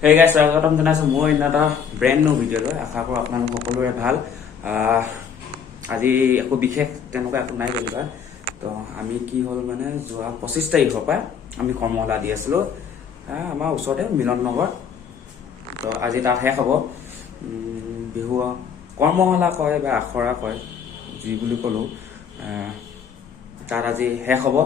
Hey guys, welcome to another brand new video. আশা কৰো আপোনালোক সকলোৰে ভাল। আজি একো বিশেষ তেনেকুৱা একো নাই যেনিবা। তো আমি কি হল মানে যোৱা 25 তাৰিখৰ পৰা আমি কৰ্মশালা দি আছিলো আমাৰ ওচৰতে মিলন নগৰ। তো আজি তাত শেষ হ'ব বিহু কৰ্মশালা কয় বা আখৰা কয় যি বুলি ক'লো তাত আজি শেষ হ'ব।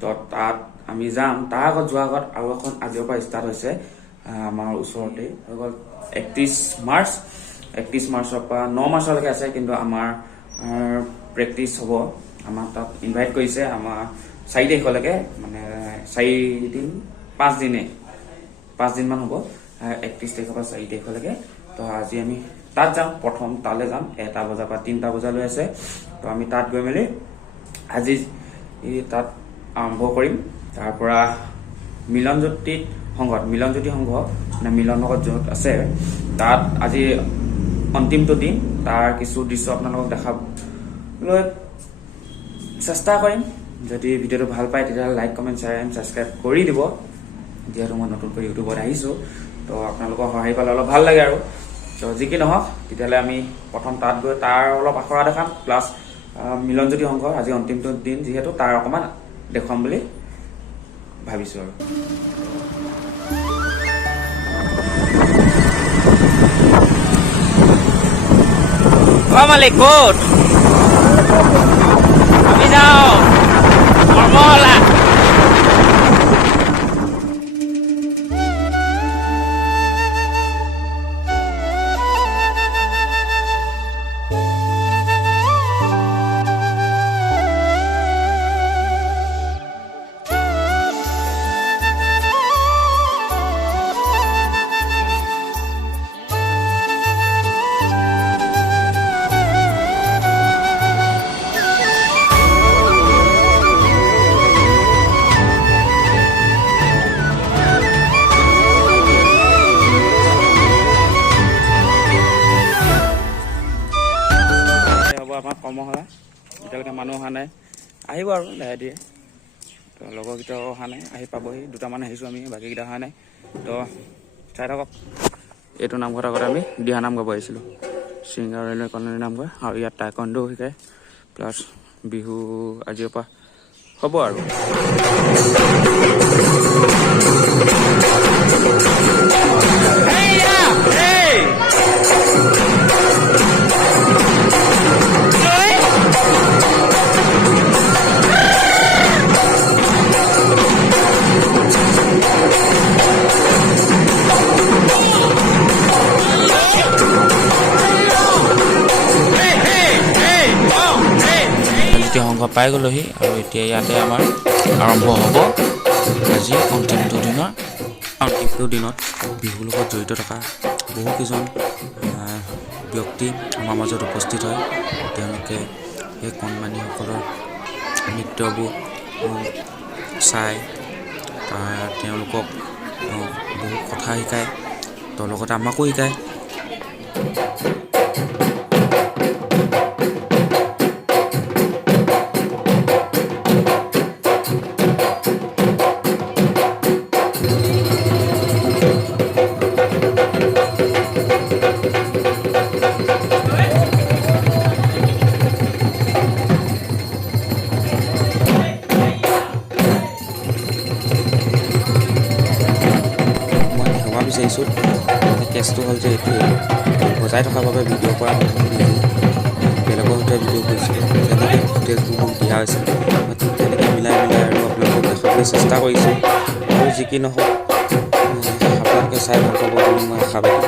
তো তাত আমি যাম। তাৰ আগত যোৱাৰ আগত আৰু এখন আজিৰ পৰা ষ্টাৰ্ট হৈছে আমাৰ ওচৰতে হৈ গ'ল 31 মাৰ্চৰ পৰা 9 মাৰ্চলৈকে আছে। কিন্তু আমাৰ প্ৰেক্টিচ হ'ব। আমাৰ তাত ইনভাইট কৰিছে আমাৰ 4 তাৰিখলৈকে, মানে 5 দিন মান হ'ব। 31 তাৰিখৰ পৰা 4 তাৰিখলৈকে। তো আজি আমি তাত যাম। প্ৰথম তালৈ যাম 1টা বজাৰ পৰা 3টা বজালৈ আছে। তো আমি তাত গৈ মেলি আজি তাত আৰম্ভ কৰিম। তাৰ পৰা মিলন জ্যোতি সংঘ মানে মিলন নগৰত য'ত আছে তাত আজি অন্তিমটো দিন। তাৰ কিছু দৃশ্য আপোনালোকক দেখাবলৈ চেষ্টা কৰিম। যদি ভিডিঅ'টো ভাল পায় তেতিয়াহ'লে like comment share and subscribe কৰি দিব। যিহেতু মই নতুনকৈ ইউটিউবত আহিছোঁ, তো আপোনালোকৰ সহায় পালে অলপ ভাল লাগে আৰু। তো যি কি নহওক, তেতিয়াহ'লে আমি প্ৰথম তাত গৈ তাৰ অলপ আখৰা দেখাম, প্লাছ মিলন জ্যোতি সংঘ আজি অন্তিমটো দিন যিহেতু তাৰ অকণমান দেখুৱাম বুলি ভাবিছোঁ আৰু। Assalamualaikum. Kami jauh. Formola. আমাৰ কৰ্মশালা এতিয়ালৈকে মানুহ অহা নাই, আহিব আৰু লাহে ধীৰে। তো লগৰকেইটাও অহা নাই, আহি পাবহি। 2টামান আহিছোঁ আমি, বাকীকেইটা অহা নাই। তো চাই থাকক। এইটো নামঘৰত আগতে আমি দিহা নাম গাব আহিছিলোঁ, ছিংগাৰ ৰেলৱে কলনী নামঘৰ। আৰু ইয়াত টাইকণ্ডো শিকায়, প্লাছ বিহু আজিৰ পৰা হ'ব আৰু। সংঘ পাই গ'লোহি আৰু এতিয়া ইয়াতে আমাৰ আৰম্ভ হ'ব আজি অন্তিমটো দিনত বিহুৰ লগত জড়িত থকা বহুকেইজন ব্যক্তি আমাৰ মাজত উপস্থিত হয়। তেওঁলোকে সেই কণমানিসকলৰ নৃত্যবোৰ চাই তেওঁলোকক বহুত কথা শিকায়, তো লগতে আমাকো শিকায়। বিচাৰিছোঁ কেছটো হ'ল যে এইটোৱে বজাই থকাৰ বাবে ভিডিঅ' কৰা বেলেগৰ সৈতে ভিডিঅ' কৰিছিলোঁ, যেনেকৈ ফুটেজবোৰ মোক দিয়া হৈছিল তেনেকৈ মিলাই আৰু আপোনালোকক দেখাবলৈ চেষ্টা কৰিছোঁ। আৰু যি কি নহওক আপোনালোকে চাই ভাল পাব বুলি মই আশাবাদী।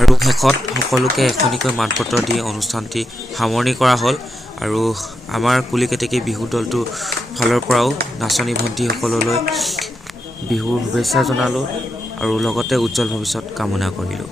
আৰু শেষত সকলোকে এখনিকৈ মানপত্ৰ দি অনুষ্ঠানটি সামৰণি কৰা হ'ল আৰু আমাৰ কুলি কেতেকী বিহু দলটোৰ ফালৰ পৰাও নাচনী ভণ্টিসকললৈ বিহুৰ শুভেচ্ছা জনালোঁ আৰু লগতে উজ্জ্বল ভৱিষ্যত কামনা কৰিলোঁ।